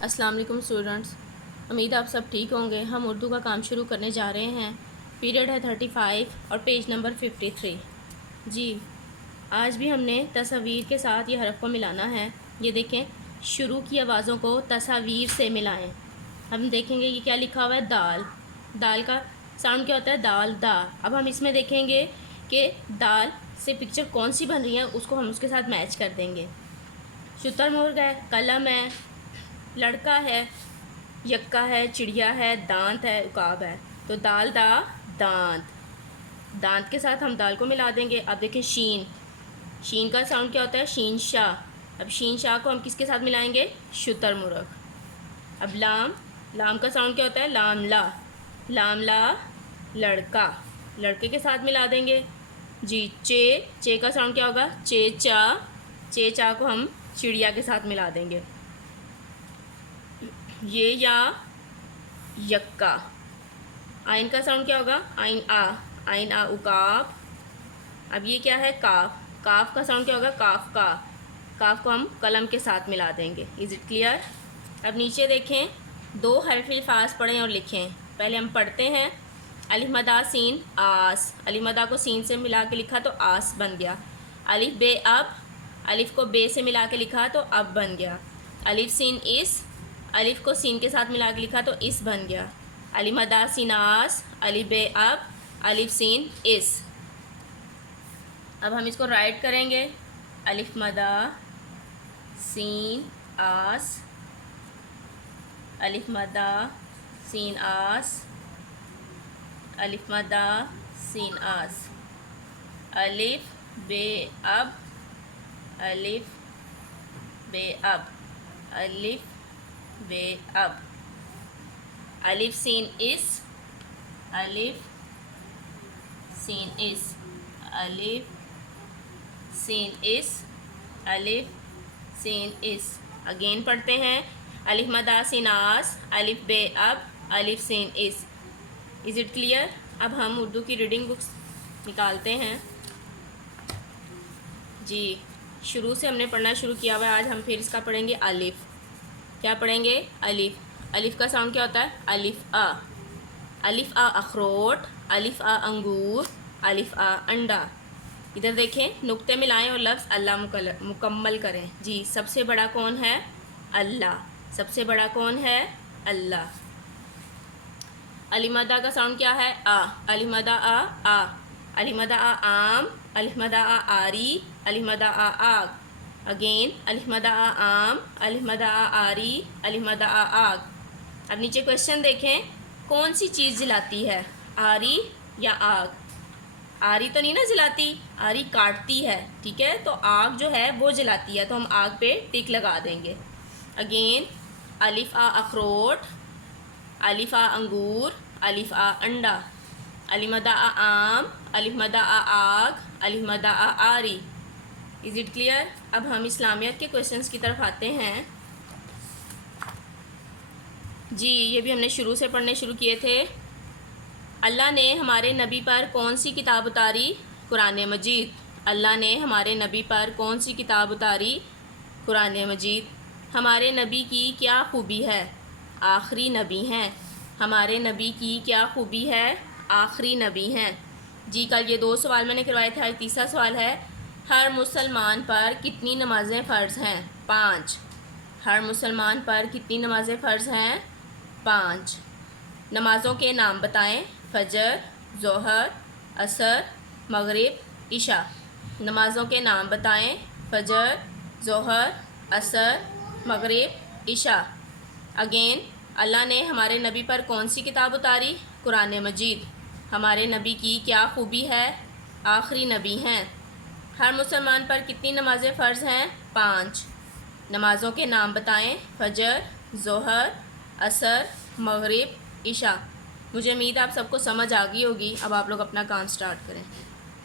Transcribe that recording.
السلام علیکم اسٹوڈنٹس، امید آپ سب ٹھیک ہوں گے۔ ہم اردو کا کام شروع کرنے جا رہے ہیں۔ پیریڈ ہے 35 اور پیج نمبر 53۔ جی آج بھی ہم نے تصاویر کے ساتھ یہ حرف کو ملانا ہے۔ یہ دیکھیں، شروع کی آوازوں کو تصاویر سے ملائیں۔ ہم دیکھیں گے یہ کیا لکھا ہوا ہے، دال۔ دال کا ساؤنڈ کیا ہوتا ہے، دال دا۔ اب ہم اس میں دیکھیں گے کہ دال سے پکچر کون سی بن رہی ہے، اس کو ہم اس کے ساتھ میچ کر دیں گے۔ شتر مرغ ہے، قلم ہے، لڑکا ہے، یکا ہے، چڑیا ہے، دانت ہے، عقاب ہے۔ تو دال دا دانت، دانت کے ساتھ ہم دال کو ملا دیں گے۔ اب دیکھیں شین، شین کا ساؤنڈ کیا ہوتا ہے، شین شاہ۔ اب شین شاہ کو ہم کس کے ساتھ ملائیں گے، شتر مرغ۔ اب لام، لام کا ساؤنڈ کیا ہوتا ہے، لام لا، لام لا لڑکا، لڑکے کے ساتھ ملا دیں گے۔ جی چے، چے کا ساؤنڈ کیا ہوگا، چے چا، چے چا کو ہم چڑیا کے ساتھ ملا دیں گے۔ یہ یا یکا، آئین کا ساؤنڈ کیا ہوگا، آئین آ، آئین آ عقاب۔ اب یہ کیا ہے، کاف، کاف کا ساؤنڈ کیا ہوگا، کاف کا، کاف کو ہم قلم کے ساتھ ملا دیں گے۔ Is it clear? اب نیچے دیکھیں، دو حرف الفاظ پڑھیں اور لکھیں۔ پہلے ہم پڑھتے ہیں، الف مدہ سین آس، الف مدہ کو سین سے ملا کے لکھا تو آس بن گیا۔ الف بے اب، الف کو بے سے ملا کے لکھا تو اب بن گیا۔ الف سین اس، الف کو سین کے ساتھ ملا کے لکھا تو اس بن گیا۔ الف مدہ سین آس، الف بے اب، الف سین اس۔ اب ہم اس کو رائٹ کریں گے، الف مدہ سین آس، الف مدہ سین آس، الف مدہ سین آس، الف بے اب، الف بے اب، الف بے اب، الف سین اس، الف سین اس، الف سین اس، الف سین اس۔ اگین پڑھتے ہیں، الف مدہ سین آس، الف بے اب، الف سین اس۔ Is it clear? اب ہم اردو کی ریڈنگ بکس نکالتے ہیں۔ جی شروع سے ہم نے پڑھنا شروع کیا ہوا ہے، آج ہم پھر اس کا پڑھیں گے الف۔ کیا پڑھیں گے، الف۔ الف کا ساؤنڈ کیا ہوتا ہے، الف آ، الف آ اخروٹ، الف آ انگور، الف آ انڈا۔ ادھر دیکھیں، نقطے ملائیں اور لفظ اللہ مکمل کریں۔ جی سب سے بڑا کون ہے، اللہ، سب سے بڑا کون ہے، اللہ۔ الف مدہ کا ساؤنڈ کیا ہے، آ، الف مدہ آ آ، الف مدہ آ آم، الف مدہ آ آری، الف مدہ آ آگ۔ اگین الف مدہ آ آم، الف مدہ آ آری، الف مدہ آ آگ۔ اب نیچے کوشچن دیکھیں، کون سی چیز جلاتی ہے، آری یا آگ؟ آری تو نہیں نا جلاتی، آری کاٹتی ہے، ٹھیک ہے، تو آگ جو ہے وہ جلاتی ہے، تو ہم آگ پہ ٹک لگا دیں گے۔ اگین الف آ اخروٹ، الف آ انگور، الف آ انڈا، الف مدہ آ آم، الف مدہ آ آگ، الف مدہ آ آری۔ Is it clear? اب ہم اسلامیات کے کوشچنس کی طرف آتے ہیں۔ جی یہ بھی ہم نے شروع سے پڑھنے شروع کیے تھے۔ اللہ نے ہمارے نبی پر کون سی کتاب اتاری، قرآن مجید۔ اللہ نے ہمارے نبی پر کون سی کتاب اتاری، قرآن مجید۔ ہمارے نبی کی کیا خوبی ہے، آخری نبی ہیں۔ ہمارے نبی کی کیا خوبی ہے، آخری نبی ہیں۔ جی کل یہ دو سوال میں نے کروائے تھے، آج تیسرا سوال ہے، ہر مسلمان پر کتنی نمازیں فرض ہیں، 5۔ ہر مسلمان پر کتنی نمازیں فرض ہیں، 5۔ نمازوں کے نام بتائیں، فجر، ظہر، عصر، مغرب، عشاء۔ نمازوں کے نام بتائیں، فجر، ظہر، عصر، مغرب، عشاء۔ اگین اللہ نے ہمارے نبی پر کون سی کتاب اتاری، قرآن مجید۔ ہمارے نبی کی کیا خوبی ہے، آخری نبی ہیں۔ ہر مسلمان پر کتنی نمازیں فرض ہیں، 5۔ نمازوں کے نام بتائیں، فجر، ظہر، عصر، مغرب، عشاء۔ مجھے امید آپ سب کو سمجھ آ گئی ہوگی۔ اب آپ لوگ اپنا کام سٹارٹ کریں۔